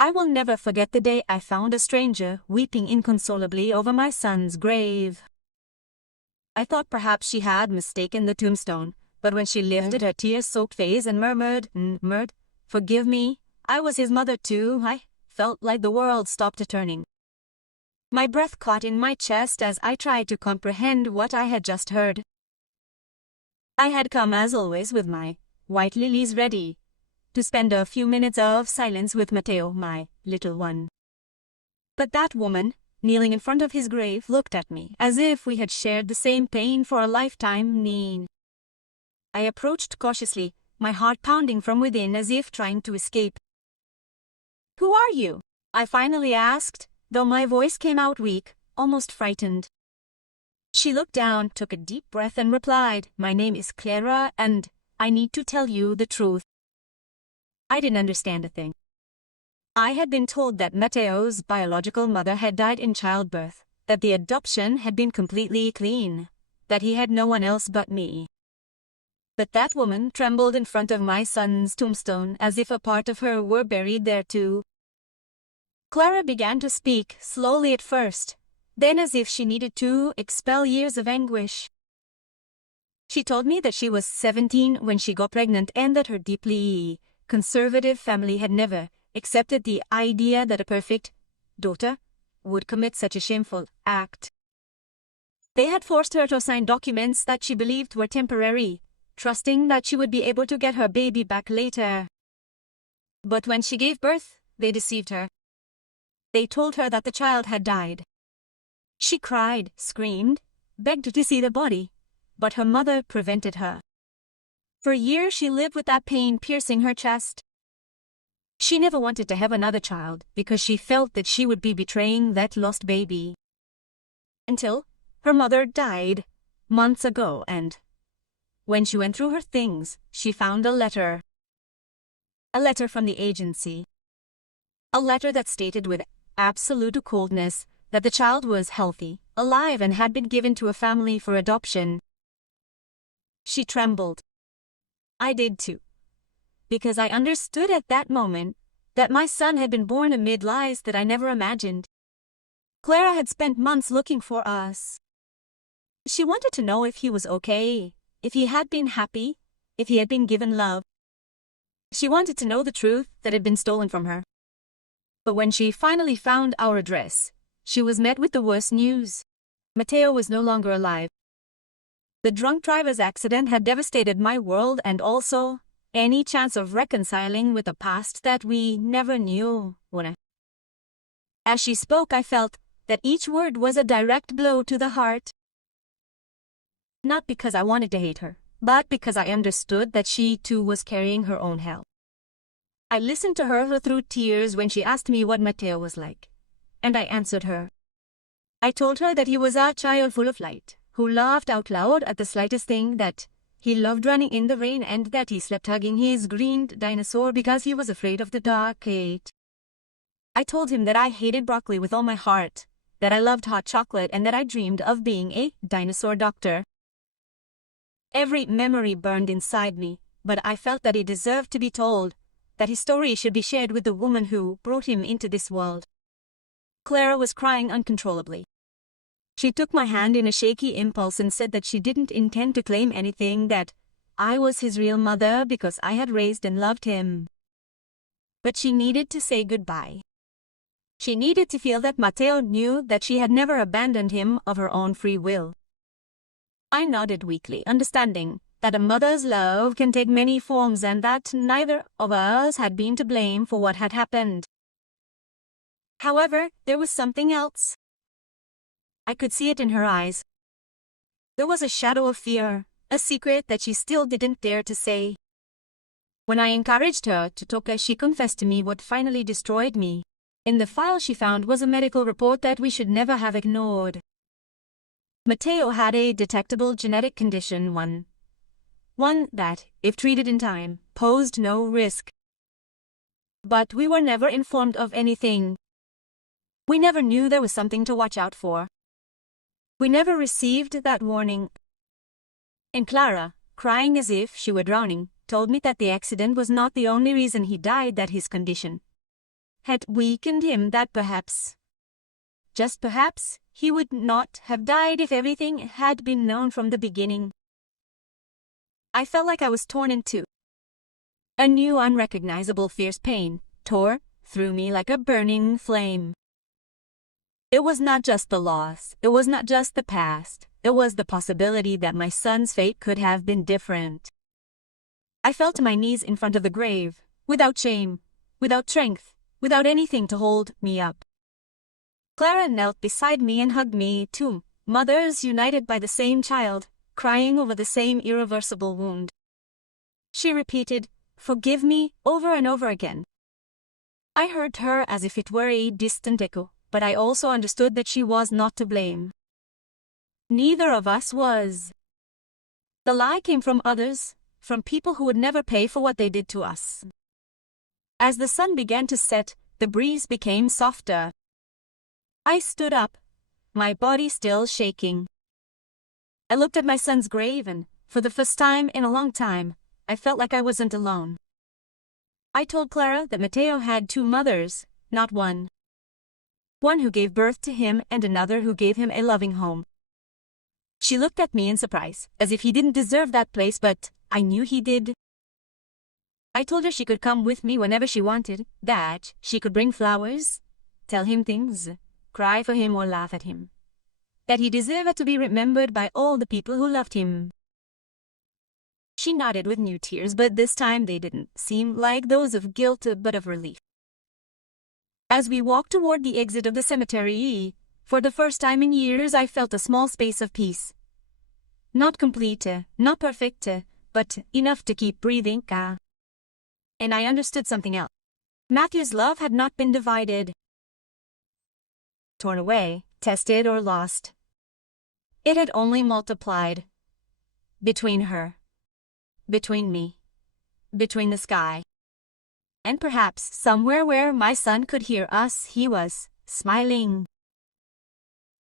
I will never forget the day I found a stranger weeping inconsolably over my son's grave. I thought perhaps she had mistaken the tombstone, but when she lifted her tear-soaked face and murmured, "Forgive me, I was his mother too," I felt like the world stopped turning. My breath caught in my chest as I tried to comprehend what I had just heard. I had come as always with my white lilies ready to spend a few minutes of silence with Matteo, my little one. But that woman, kneeling in front of his grave, looked at me as if we had shared the same pain for a lifetime. I approached cautiously, my heart pounding from within as if trying to escape. "Who are you?" I finally asked, though my voice came out weak, almost frightened. She looked down, took a deep breath and replied, "My name is Clara and I need to tell you the truth." I didn't understand a thing. I had been told that Matteo's biological mother had died in childbirth, that the adoption had been completely clean, that he had no one else but me. But that woman trembled in front of my son's tombstone as if a part of her were buried there too. Clara began to speak, slowly at first, then as if she needed to expel years of anguish. She told me that she was 17 when she got pregnant and that her deeply conservative family had never accepted the idea that a perfect daughter would commit such a shameful act. They had forced her to sign documents that she believed were temporary, trusting that she would be able to get her baby back later. But when she gave birth, they deceived her. They told her that the child had died. She cried, screamed, begged to see the body, but her mother prevented her. For years she lived with that pain piercing her chest. She never wanted to have another child because she felt that she would be betraying that lost baby. Until her mother died months ago, and when she went through her things, she found a letter. A letter from the agency. A letter that stated with absolute coldness that the child was healthy, alive, and had been given to a family for adoption. She trembled. I did too, because I understood at that moment that my son had been born amid lies that I never imagined. Clara had spent months looking for us. She wanted to know if he was okay, if he had been happy, if he had been given love. She wanted to know the truth that had been stolen from her. But when she finally found our address, she was met with the worst news. Matteo was no longer alive. The drunk driver's accident had devastated my world and also any chance of reconciling with a past that we never knew. As she spoke, I felt that each word was a direct blow to the heart. Not because I wanted to hate her, but because I understood that she too was carrying her own hell. I listened to her through tears when she asked me what Matteo was like, and I answered her. I told her that he was a child full of light, who laughed out loud at the slightest thing, that he loved running in the rain, and that he slept hugging his green dinosaur because he was afraid of the dark. I told him that I hated broccoli with all my heart, that I loved hot chocolate, and that I dreamed of being a dinosaur doctor. Every memory burned inside me, but I felt that he deserved to be told, that his story should be shared with the woman who brought him into this world. Clara was crying uncontrollably. She took my hand in a shaky impulse and said that she didn't intend to claim anything, that I was his real mother because I had raised and loved him. But she needed to say goodbye. She needed to feel that Matteo knew that she had never abandoned him of her own free will. I nodded weakly, understanding that a mother's love can take many forms and that neither of us had been to blame for what had happened. However, there was something else. I could see it in her eyes. There was a shadow of fear, a secret that she still didn't dare to say. When I encouraged her to talk, she confessed to me what finally destroyed me. In the file she found was a medical report that we should never have ignored. Matteo had a detectable genetic condition, one that, if treated in time, posed no risk. But we were never informed of anything. We never knew there was something to watch out for. We never received that warning. And Clara, crying as if she were drowning, told me that the accident was not the only reason he died, that his condition had weakened him, that perhaps, just perhaps, he would not have died if everything had been known from the beginning. I felt like I was torn in two. A new unrecognizable fierce pain tore through me like a burning flame. It was not just the loss, it was not just the past, it was the possibility that my son's fate could have been different. I fell to my knees in front of the grave, without shame, without strength, without anything to hold me up. Clara knelt beside me and hugged me, two mothers united by the same child, crying over the same irreversible wound. She repeated, "Forgive me," over and over again. I heard her as if it were a distant echo, but I also understood that she was not to blame. Neither of us was. The lie came from others, from people who would never pay for what they did to us. As the sun began to set, the breeze became softer. I stood up, my body still shaking. I looked at my son's grave and, for the first time in a long time, I felt like I wasn't alone. I told Clara that Mateo had two mothers, not one. One who gave birth to him and another who gave him a loving home. She looked at me in surprise, as if he didn't deserve that place, but I knew he did. I told her she could come with me whenever she wanted, that she could bring flowers, tell him things, cry for him or laugh at him. That he deserved to be remembered by all the people who loved him. She nodded with new tears, but this time they didn't seem like those of guilt but of relief. As we walked toward the exit of the cemetery, for the first time in years I felt a small space of peace. Not complete, not perfect, but enough to keep breathing. And I understood something else. Matthew's love had not been divided, torn away, tested or lost. It had only multiplied. Between her, between me, between the sky. And perhaps somewhere where my son could hear us, he was smiling.